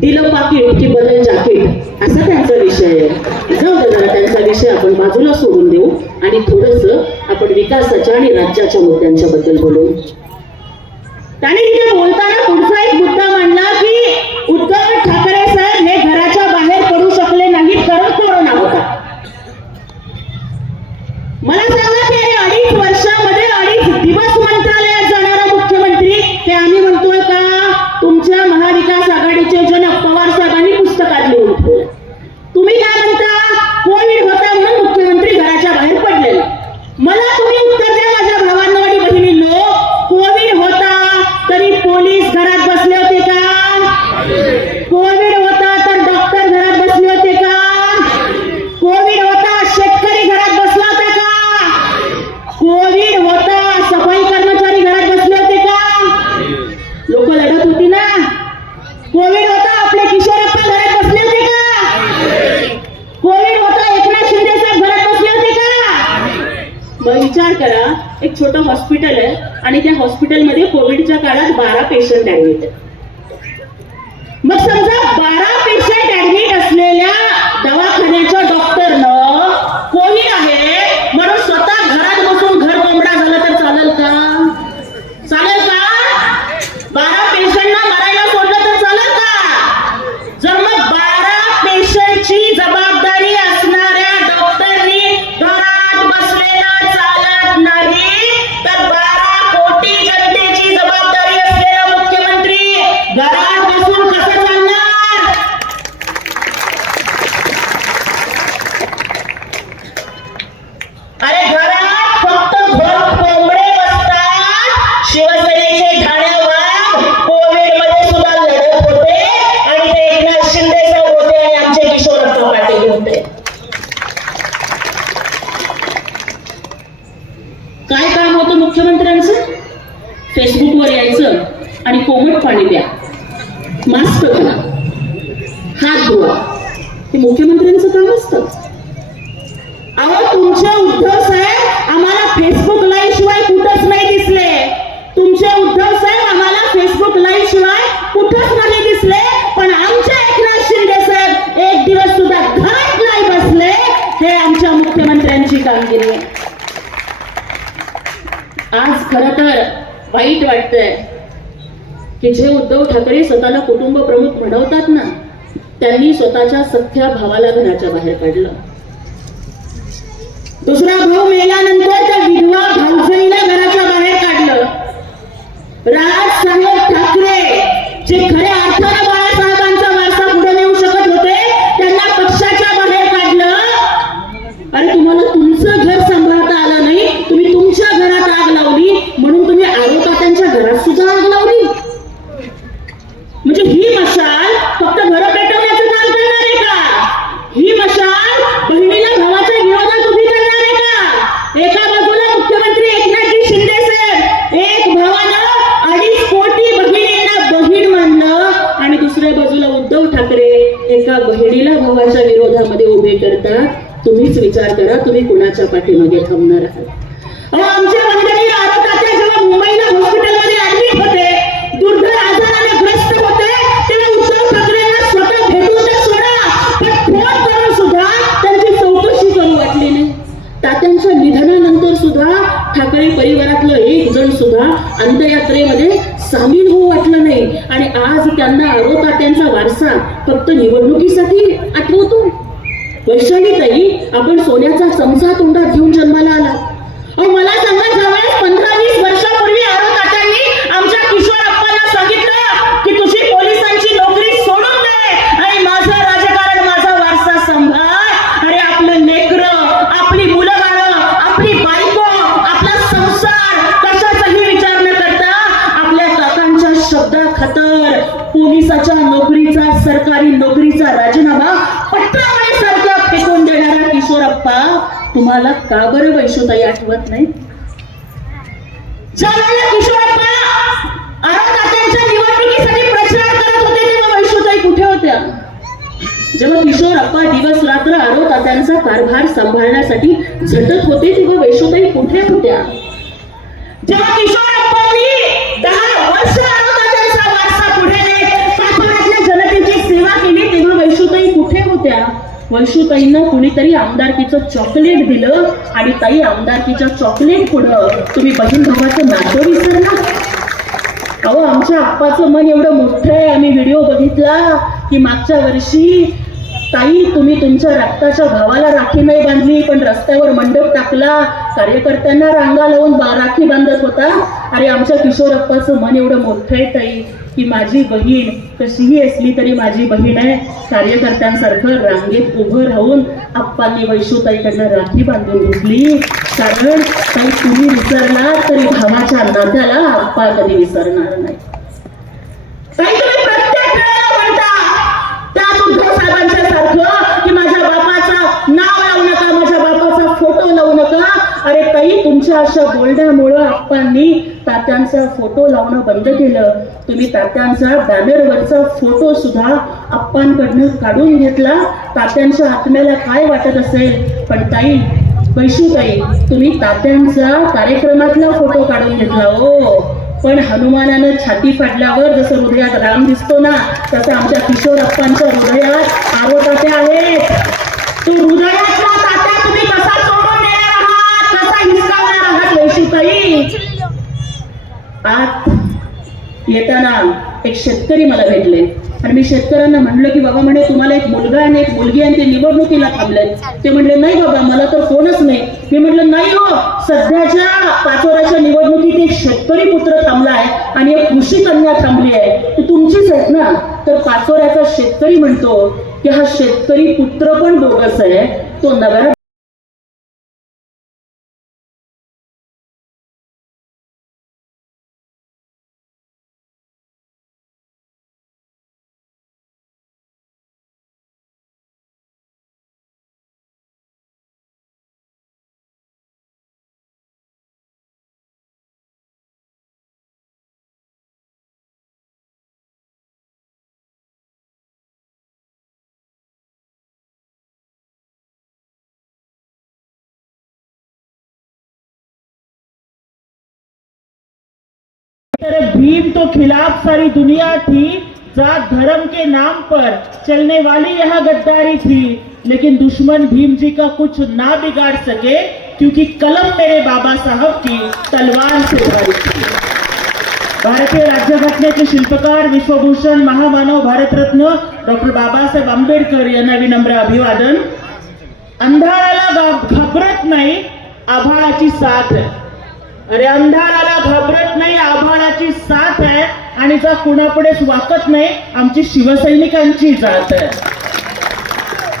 दिलं पाकिट की बदल जाकीट असा त्यांचा विषय आहे. जाऊ दे जरा त्यांचा विषय आपण बाजूला सोडून देऊ आणि थोडस आपण विकासाच्या आणि राज्याच्या मुद्द्यांच्या बद्दल बोलू. त्याने तिथे बोलताना पुढचा एक मुद्दा मांडला की उद्धव ठाकरे साहेब हे घराच्या बाहेर पडू शकले नाहीत कारण कोरोना होता. मला आणि त्या हॉस्पिटलमध्ये कोविडच्या काळात बारा पेशंट ऍडमिट मग समजा बारा वर यायचं आणि कोमट पाणी द्या मास्क घाला हात धुवा. हे मुख्यमंत्र्यांचं काम असतं. अहो तुमचे उद्धव साहेब आम्हाला फेसबुक लाईव्ह शिवाय कुठंच नाही दिसले. तुमचे उद्धव साहेब आम्हाला फेसबुक लाईव्ह शिवाय कुठंच नाही दिसले. पण आमच्या एकनाथ शिंदे साहेब एक दिवस सुद्धा घरात नाही बसले. हे आमच्या मुख्यमंत्र्यांची कामगिरी आहे. आज खर तर वाईट वाटतंय. की जे उद्धव ठाकरे स्वतःला कुटुंब प्रमुख म्हणवतात ना त्यांनी स्वतःच्या सख्या भावाला घराच्या बाहेर काढलं. दुसरा भाऊ मेल्यानंतर त्या विधवा भाऊजाईला घराच्या बाहेर काढलं. राज साहेब ठाकरे जे खऱ्या अर्थानं आरोपात्यांच्या सुद्धा आग लावली. म्हणजे ही मशाल फक्त घर पेटवण्याचं काम करणार आहे का? ही मशाल बहिणीला भावाच्या विरोधात उभी करणार आहे का? एका बाजूला मुख्यमंत्री एकनाथजी शिंदे साहेब एक भावानं अडीच कोटी बहिणींना बहीण मानलं आणि दुसऱ्या बाजूला उद्धव ठाकरे एका बहिणीला भावाच्या विरोधामध्ये उभे करतात. तुम्हीच विचार करा तुम्ही कुणाच्या पाठीमागे थांबणार आहात? आमच्या ठाकरे परिवारातलं एक जण सुद्धा अंत्ययात्रेमध्ये सामील होऊ वाटलं नाही. आणि आज त्यांना आरोपात्यांचा वारसा फक्त निवडणुकीसाठी आठवतो. वैशालीताई आपण सोन्याचा चमचा तोंडात घेऊन जन्माला आला. अहो मला सांगा सुद्धा आठवत नाही. होत्या? जेव्हा किशोरप्पा दिवस रात्र आरो तात्यांचा कारभार सांभाळण्यासाठी झटत होते तेव्हा वैशोताई कुठे होत्या? जेव्हा किशोरप्पांनी दहा वर्ष आरो तात्यांचा वारसा पुढे नेत साताऱ्यातल्या जनतेची वंशुताईंना कुणीतरी आमदारकीचं चॉकलेट दिलं आणि ताई आमदारकीच्या चॉकलेट पुढं. तुम्ही बहीण भावाचं नातं विसरला. अहो आमच्या आप्पाचं मन एवढं मोठं आहे. आम्ही व्हिडिओ बघितला की मागच्या वर्षी ताई तुम्ही तुमच्या रक्ताच्या भावाला राखी नाही बांधली पण रस्त्यावर मंडप टाकला. कार्यकर्त्यांना रांगा लावून राखी बांधत होता. अरे आमच्या किशोरप्पाचं मन एवढं मोठं आहे ताई की माझी बहीण कशीही असली तरी माझी बहीण आहे. कार्यकर्त्यांसारखं रांगेत उभं राहून आप्पांनी वैशोताईकडनं राखी बांधून घेतली. कारण ताई तुम्ही विसरला तरी भावाच्या नात्याला आप्पा कधी विसरणार नाही. तुमच्या अशा बोलण्यामुळं आप्पांनी तात्यांचा फोटो लावणं बंद केलं. तुम्ही तात्यांचा बॅनरवरचा फोटो सुद्धा आप्पांकडनं काढून घेतला. तात्यांच्या आत्म्याला काय वाटत असेल? पण ताई वैशूताई तुम्ही तात्यांचा कार्यक्रमातला फोटो काढून घेतला हो. पण हनुमानानं छाती फाडल्यावर जसं हृदयात राम दिसतो ना तसं आमच्या किशोर आप्पांच्या हृदयात आरो आहेत. तो हृदयात हिसकावणार आत येताना एक शेतकरी मला भेटले. आणि मी शेतकऱ्यांना म्हणलं की बाबा म्हणे तुम्हाला एक मुलगा आणि एक मुलगी आणि ते निवडणुकीला थांबले ते म्हणले नाही बाबा मला तर कोणच नाही. मी म्हटलं नाही हो सध्याच्या पाचोऱ्याच्या निवडणुकीत एक शेतकरी पुत्र थांबला आहे आणि एक कृषी कन्या थांबली आहे. ती तुमचीच आहेत ना? तर पाचोऱ्याचा शेतकरी म्हणतो की हा शेतकरी पुत्र पण बोगस आहे. तो नगर तेरे भीम तो खिलाफ सारी दुनिया थी जात धर्म के नाम पर। चलने वाली यह गद्दारी थी लेकिन दुश्मन भीम जी का कुछ ना बिगाड़ सके क्योंकि कलम मेरे बाबा साहब की तलवार से भरी थी। भारतीय राज्यघटनेचे शिल्पकार विश्वभूषण महामानव भारतरत्न डॉक्टर बाबासाहेब आंबेडकर यांना विनम्र अभिवादन। अंधाराला घाबरत नाही आभाळाची साथ आहे अरे अंधाराला घाबरत नाही आभाळाची साथ आहे आणि जा कुणापुढेच वाकत नाही आमची शिवसैनिकांची जात आहे.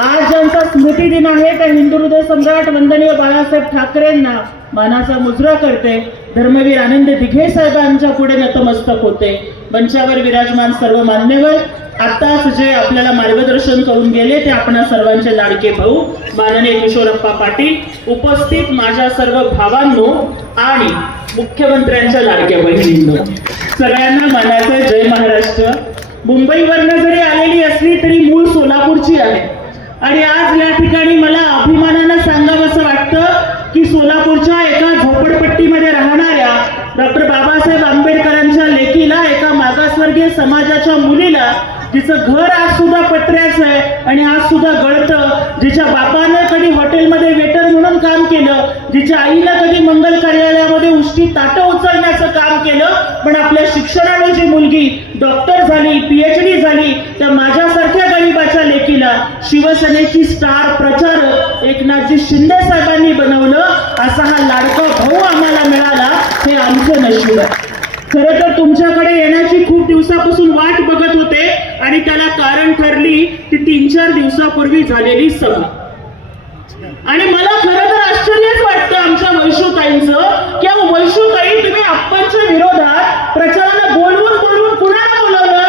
आज ज्यांचा स्मृती दिन आहे त्या हिंदू हृदय सम्राट वंदनीय बाळासाहेब ठाकरेंना मानाचा मुजरा करते. धर्मवीर आनंद दिघे साहेबांच्या पुढे नतमस्तक होते. मंचावर विराजमान सर्व मान्यवर आताच जे आपल्याला मार्गदर्शन करून गेले ते आपणा सर्वांचे लाडके भाऊ माननीय किशोरप्पा पाटील उपस्थित माझ्या सर्व भावांनो आणि मुख्यमंत्र्यांच्या लाडक्या बहिणींनो. सगळ्यांना मानाचं जय महाराष्ट्र. मुंबईवरनं जरी आलेली असली तरी मूळ सोलापूरची आहे. आणि आज या ठिकाणी मला अभिमानानं सांगावंसं वाटतं की सोलापूरच्या एका झोपडपट्टीमध्ये राहणाऱ्या डॉक्टर बाबासाहेब आंबेडकरांच्या लेखीला एका मागासवर्गीय समाजाच्या मुलीला जिचं घर आज सुद्धा पत्र्याचं आहे आणि आज सुद्धा गळतं. जिच्या बापानं कधी हॉटेलमध्ये वेटर म्हणून काम केलं जिच्या आईला कधी मंगल कार्यालयामध्ये उष्टी ताटं उचलण्याचं काम केलं पण आपल्या शिक्षणाने जी मुलगी डॉक्टर झाली पीएचडी झाली त्या माझ्यासारख्या गरीबाच्या लेकीला शिवसेनेची स्टार प्रचारक एकनाथजी शिंदे साहेबांनी बनवलं असा हा लाडका भाऊ आम्हाला मिळाला हे आमचं नशीब आहे. खरं तर तुमच्याकडे येण्याची खूप दिवसापासून वाट बघत होते आणि त्याला कारण ठरली ती तीन चार दिवसापूर्वी झालेली सभा. आणि मला खरं तर आश्चर्यच वाटतं आमच्या वैशूताईंचं की वैशुताई तुम्ही आपणच्या विरोधात प्रचाराला बोलवून बोलवून कुणाला बोलवलं?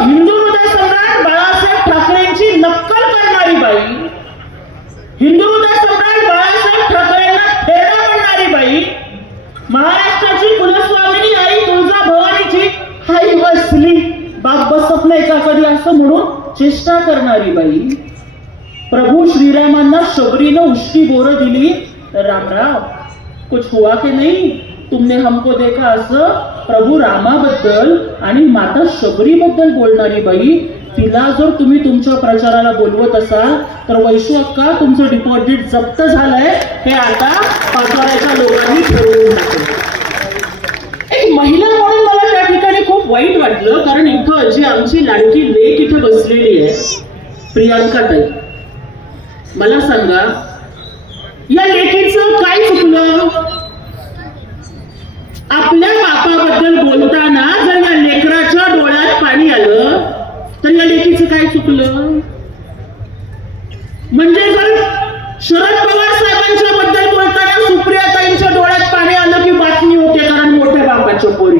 हिंदू हृदय सम्राट बाळासाहेब ठाकरेंची नक्कल करणारी बाई. हिंदू हृदय सम्राट बाळासाहेब ठाकरेंना फेरा म्हणणारी बाई. महाराज बाप नाही कधी असं म्हणून चेष्टा करणारी बाई प्रभू श्रीरामांना शबरीनं उष्टी बोर दिली. राम राम कुछ हुआ कि नाही? तुमने हमको देखा असं प्रभू रामाबद्दल आणि माता शबरीबद्दल बोलणारी बाई तिला जर तुम्ही तुमच्या प्रचाराला बोलवत असाल तर वैशू अक्का तुमचं डिपॉझिट जप्त झालंय हे आता पाचाराच्या लोकांनी ठरवून एक महिला म्हणून मला त्या ठिकाणी खूप वाईट वाटलं कारण इथं जी आमची लाडकी लेक इथे बसलेली आहे प्रियांका ताई. मला सांगा या लेखीचं काय चुकलं? आपल्या बापाबद्दल बोलताना जर या लेकराच्या डोळ्यात पाणी आलं तर या लेखीचं काय चुकलं? म्हणजे जर शरद पवार साहेबबद्दल बोलताना सुप्रियाताईंच्या डोळ्यात पाणी आलं की बातमी होते कारण मोठ्या बापाच्या पोरी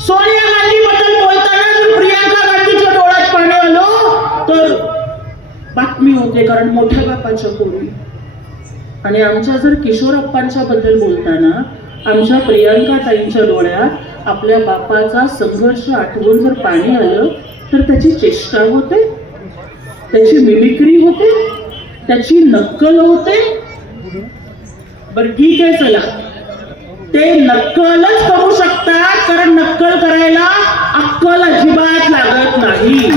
सोनिया गांधी बद्दल बोलताना जर प्रियांका गांधीच्या डोळ्यात पाणी आलं तर बातमी होते कारण मोठ्या बापाच्या पोरी. आणि आमच्या जर किशोरप्पांच्या बद्दल बोलताना आमच्या प्रियांका ताईंच्या डोळ्यात आपल्या बापाचा संघर्ष आठवून जर पाणी आलं तर त्याची चेष्टा होते त्याची मिमिक्री होते त्याची नक्कल होते. बर ठीक आहे चला. ते नक्कलच करू शकतात कारण नक्कल करायला अक्कल अजिबात लागत नाही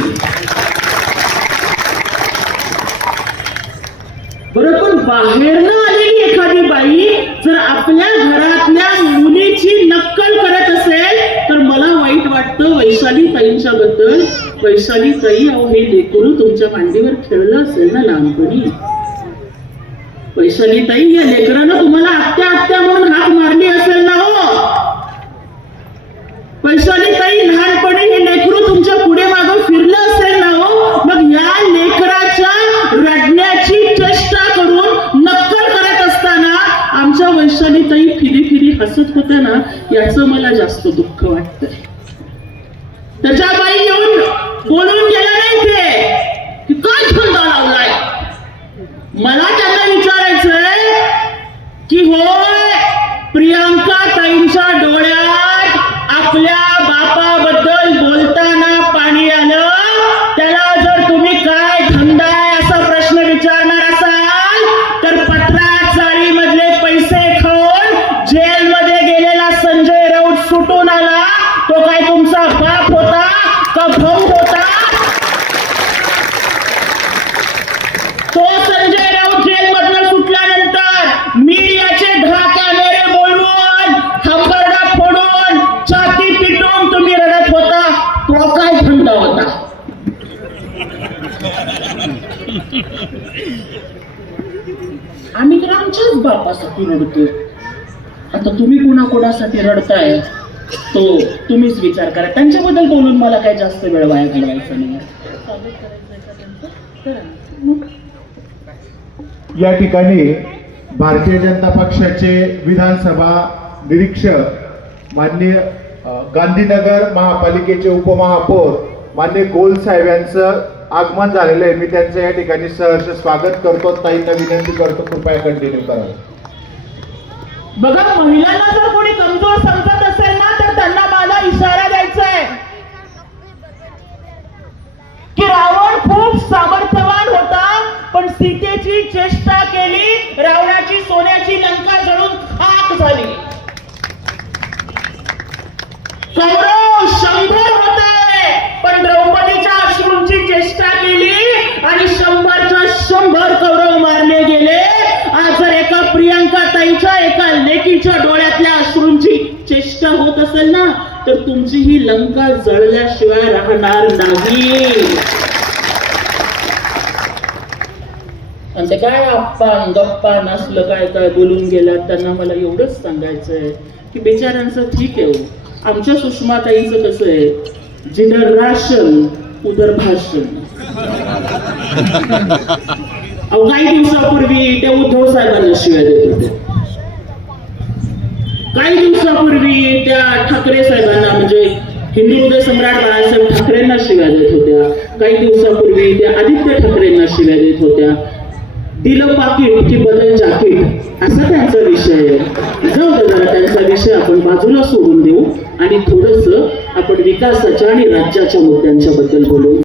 बरं पण बाहेरनं आलेली एखादी बाई जर आपल्या घरातल्या मुलीची नक्कल करत असेल तर मला वाईट वाटतं वैशाली ताईंच्या बद्दल. वैशाली ताई अहो हे लेकरू तुमच्या मांडीवर खेळलं असेल ना लहानपणी? वैशाली ताई या लेकरानं तुम्हाला आत्या आत्या म्हणून हात मारली असेल ना हो? वैशाली ताई रडण्याची करून नक्कल करत असताना आमच्या वैशाली ताई फिरी फिरी हसत होत्या ना याचं मला जास्त दुःख वाटतंय. बाप होता का भाऊ होता. तो संजय राऊत जेलमधनं सुटल्यानंतर मीडियाचे दहा कॅमेरे बोलवून हंबरडा फोडून छाती पिटून तुम्ही रडत होता. तो काय थंड होता? आम्ही तर आमच्याच बापासाठी रडतो आता तुम्ही कोणाकोणासाठी रडताय? तो तुम्हीच विचार करा. त्यांच्याबद्दल बोलून मला काही जास्त वेळ वाया घालवायचा नाही या ठिकाणी भारतीय जनता पक्षाचे विधानसभा निरीक्षक माननीय गांधीनगर महापालिकेचे उपमहापौर मान्य गोल साहेब यांचं आगमन झालेलं आहे. मी त्यांचं या ठिकाणी सहर्ष स्वागत करतो. ताईंना विनंती करतो. कृपया कंटिन्यू करा. बघा महिलांना जर कोणी कमजोर समजत असेल ना तर त्यांना माझा इशारा द्यायचा आहे की रावण खूप सामर्थ्यवान होता पण सीतेची चेष्टा केली रावणाची सोन्याची लंका जळून खाक झाली. कौरव शंभर होते पण द्रौपदीच्या अश्रूंची चेष्टा केली आणि शंभरच्या शंभर कौरव मारले गेले. आज जर एका प्रियांका ताईच्या एका लेकीच्या डोळ्यातल्या अश्रू प्रतिष्ठा होत असेल ना तर तुमची ही लंका जळल्याशिवाय राहणार नाही. आणि ते काय अप्पा गप्पा नसलं काय काय बोलून गेल्यात त्यांना मला एवढंच सांगायचंय की बिचाऱ्यांचं ठीक आहे हो. आमच्या सुषमाताईचं कसं आहे? जिधर राशन उधर भाषण. अहो काही दिवसापूर्वी ते उद्धव साहेबांना शिवाय देत होते. काही दिवसापूर्वी त्या ठाकरे साहेबांना म्हणजे हिंदू हृदय सम्राट बाळासाहेब ठाकरेंना शिव्या देत होत्या. काही दिवसापूर्वी त्या आदित्य ठाकरेंना शिव्या देत होत्या. दिलं पाकिट की बदल जाकीट असा त्यांचा विषय आहे. जाऊ दे जरा त्यांचा विषय आपण बाजूला सोडून देऊ आणि थोडस आपण विकासाच्या आणि राज्याच्या मुद्द्यांच्या बद्दल बोलू.